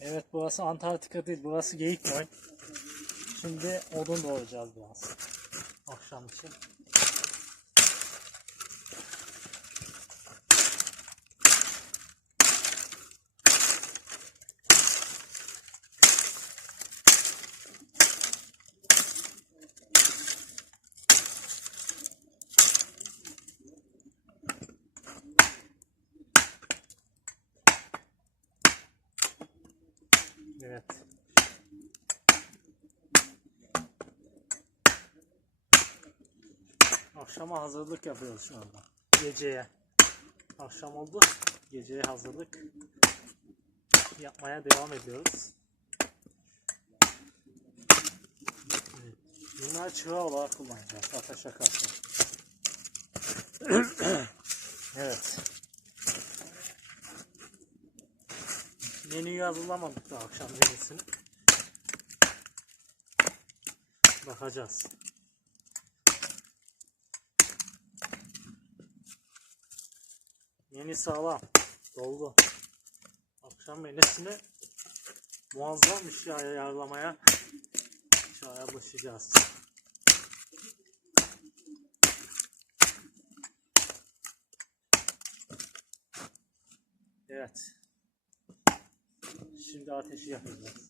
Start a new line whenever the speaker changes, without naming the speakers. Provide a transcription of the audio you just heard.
Evet burası Antarktika değil burası Geyikboy. Şimdi odun doğrayacağız biraz. Akşam için. Evet. Akşama hazırlık yapıyoruz şu anda. Geceye. Akşam oldu. Geceye hazırlık yapmaya devam ediyoruz. Bunlar çıra olarak kullanacağız. Ateşe karşı. evet. Menüyü hazırlamadık da akşam yenisini. Bakacağız. Yeni sağlam. Doldu. Akşam menüsünü muazzam bir şey ayarlamaya şey ayarlaşacağız. Evet. Şimdi ateşi yapacağız.